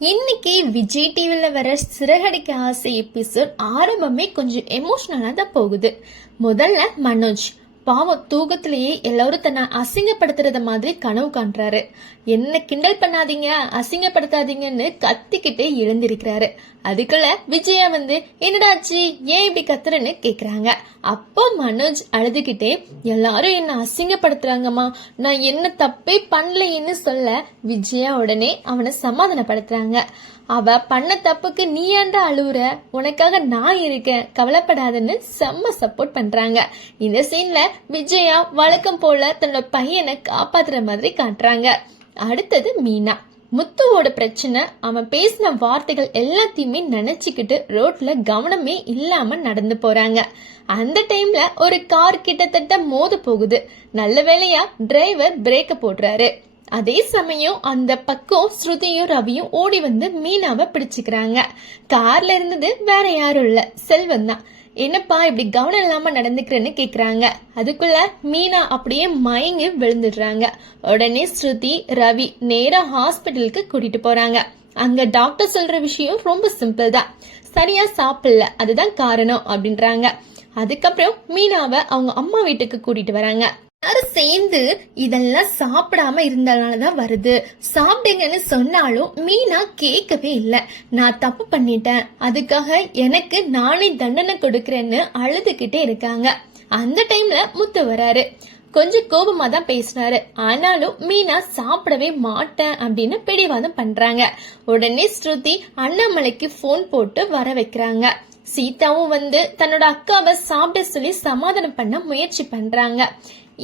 இன்னைக்கு விஜய் டிவில வர சிறகடிக்க ஆசை எபிசோட் ஆரம்பமே கொஞ்சம் எமோஷனலா தான் போகுது. முதல்ல மனோஜ் பாவம் தூக்கத்திலேயே எல்லாரும் தன்னை அசிங்கப்படுத்துறத மாதிரி கனவு காண்றாரு. என்ன கிண்டல் பண்ணாதீங்க, அசிங்கப்படுத்தாதீங்கன்னு கத்திக்கிட்டே எழுந்திருக்கிறாரு. அதுக்குள்ள விஜயா வந்து என்னடாச்சு, ஏன் இப்படி கத்துறன்னு கேக்குறாங்க. அப்போ மனோஜ் அழுதுகிட்டே எல்லாரும் என்ன அசிங்கப்படுத்துறாங்கம்மா, நான் என்ன தப்பே பண்ணலைன்னு சொல்ல விஜயா உடனே அவனை சமாதானப்படுத்துறாங்க. அவ பண்ண தப்புக்கு நீ ஏன்டா அழுவுற, உனக்காக நான் இருக்கேன், கவலைப்படாதன்னு செம்ம சப்போர்ட் பண்றாங்க. இந்த சீன்ல விஜயா வழக்கம் போல தன்னோட பையனை காப்பாத்துற மாதிரி காட்டுறாங்க. அடுத்தது மீனா. முத்துவோட பிரச்சனை, அவன் பேசின வார்த்தைகள் எல்லாத்தையுமே நினைச்சுக்கிட்டு ரோட்ல கவனமே இல்லாம நடந்து போறாங்க. அந்த டைம்ல ஒரு கார் கிட்டத்தட்ட மோத போகுது. நல்ல வேளையா டிரைவர் பிரேக்க போடுறாரு. அதே சமயம் அந்த பக்கம் ஸ்ருதியும் ரவியும் ஓடி வந்து மீனாவை பிடிச்சுக்கிறாங்க. கார்ல இருந்தது வேற யாரும் இல்ல, செல்வன் தான். என்னப்பா இப்படி கவனம் இல்லாம நடந்துக்கிறேன்னு கேக்குறாங்க. அதுக்குள்ள மீனா அப்படியே மயங்கி விழுந்துடுறாங்க. உடனே ஸ்ருதி ரவி நேரா ஹாஸ்பிட்டலுக்கு கூட்டிட்டு போறாங்க. அங்க டாக்டர் சொல்ற விஷயம் ரொம்ப சிம்பிள் தான், சரியா சாப்பிடல அதுதான் காரணம் அப்படின்றாங்க. அதுக்கப்புறம் மீனாவை அவங்க அம்மா வீட்டுக்கு கூட்டிட்டு வராங்க. எல்லாரும் சேர்ந்து இதெல்லாம் சாப்பிடாம இருந்ததுனாலதான் வருது, சாப்பிடுங்கன்னு சொன்னாலும் மீனா கேட்கவே இல்லை. நான் தப்பு பண்ணிட்டேன், அதுக்காக எனக்கு நானே தண்டனை கொடுக்கறேன்னு அழுதுகிட்டே இருக்காங்க. அந்த டைம்ல முத்து வராரு. கொஞ்சம் கோபமா தான் பேசுறாரு. ஆனாலும் மீனா சாப்பிடவே மாட்டேன் அப்படின்னு பிடிவாதம் பண்றாங்க. உடனே ஸ்ருதி அண்ணாமலைக்கு போன் போட்டு வர வைக்கிறாங்க. சீதாவும் வந்து தன்னோட அக்காவை சாப்பிட சொல்லி சமாதானம் பண்ண முயற்சி பண்றாங்க.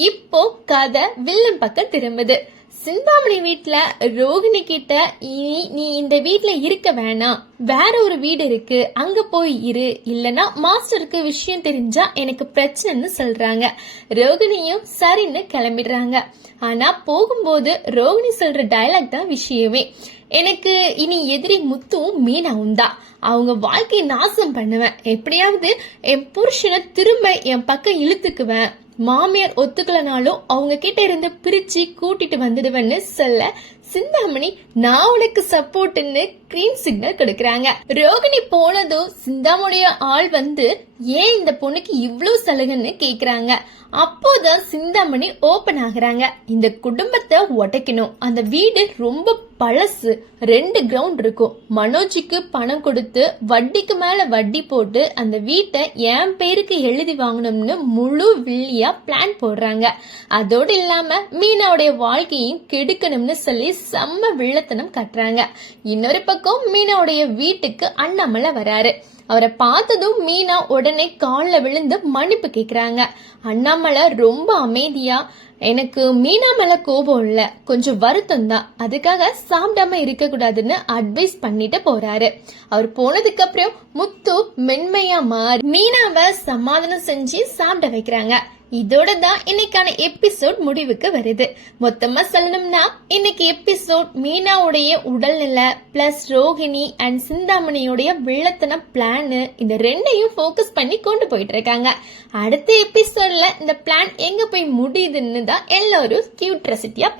இப்போ கதை வில்லன் பக்கம் திரும்புது. சிந்தாமணி வீட்டுல ரோகிணி கிட்ட நீ இந்த வீட்டுல இருக்க வேணாம், வேற ஒரு வீடு இருக்கு அங்க போய் இரு, இல்லனா மாஸ்டருக்கு விஷயம் தெரிஞ்சா எனக்கு பிரச்சனைன்னு சொல்றாங்க. ரோகிணியும் சரின்னு கிளம்பிடுறாங்க. ஆனா போகும்போது ரோகிணி சொல்ற டயலாக் தான் விஷயமே. எனக்கு இனி எதிரி முத்துவும் மீனாவும் தான், அவங்க வாழ்க்கையை நாசம் பண்ணுவேன், எப்படியாவது என் புருஷனை திரும்ப என் பக்கம் இழுத்துக்குவேன், மாமியார் ஒத்துக்கலனாலும் அவங்க கிட்ட இருந்து பிரிச்சு கூட்டிட்டு வந்துடுவேன்னு சொல்ல சிந்தாமணி நான் உனக்கு சப்போர்ட்னு கிரீன் சிக்னல் கொடுக்கறாங்க. ரோகிணி போனதும் சிந்தாமணிய ஆள் வந்து ஏன் இந்த பொண்ணுக்கு இவ்வளவு சலுகைன்னு கேக்குறாங்க. அப்போதான் சிந்தாமணி ஓபன் ஆகுறாங்க. இந்த குடும்பத்தை உடைக்கணும், அந்த வீடு ரொம்ப பழசு, 2 கிரவுண்ட் இருக்கும், மனோஜுக்கு பணம் கொடுத்து வட்டிக்கு மேல வட்டி போட்டு அந்த வீட்டை என் பேருக்கு எழுதி வாங்கணும்னு முழு வில்லியா பிளான் போடுறாங்க. அதோடு இல்லாம மீனாவுடைய வாழ்க்கையும் கெடுக்கணும்னு சொல்லி செம்ம வில்லத்தனம் கட்டுறாங்க. இன்னொரு பக்கம் மீனாவுடைய வீட்டுக்கு அண்ணாமலை வராரு. அவரை பார்த்ததும் மீனா உடனே கால்ல விழுந்து மன்னிப்பு கேக்குறாங்க. அண்ணாமலை ரொம்ப அமைதியா, எனக்கு மீனா மேல கோபம் இல்ல, கொஞ்சம் வருத்தம் தான், அதுக்காக சாப்பிடாம இருக்க கூடாதுன்னு அட்வைஸ் பண்ணிட்டு போறாரு. அவர் போனதுக்கு அப்புறம் முத்து மென்மையா மாறி மீனாவை சமாதானம் செஞ்சு சாப்பிட வைக்கிறாங்க. இதோட தான் இன்னைக்கான எபிசோட் முடிவுக்கு வருது. மொத்தமா சொல்லணும்னா இன்னைக்கு எபிசோட் மீனாவுடைய உடல்நிலை பிளஸ் ரோஹிணி அண்ட் சிந்தாமணியோடைய வில்லத்தன பிளான், இந்த ரெண்டையும் போக்கஸ் பண்ணி கொண்டு போயிட்டு இருக்காங்க. அடுத்த எபிசோட்ல இந்த பிளான் எங்க போய் முடியுதுன்னு தான் எல்லாரும் கியூட் ரெசிட்டியா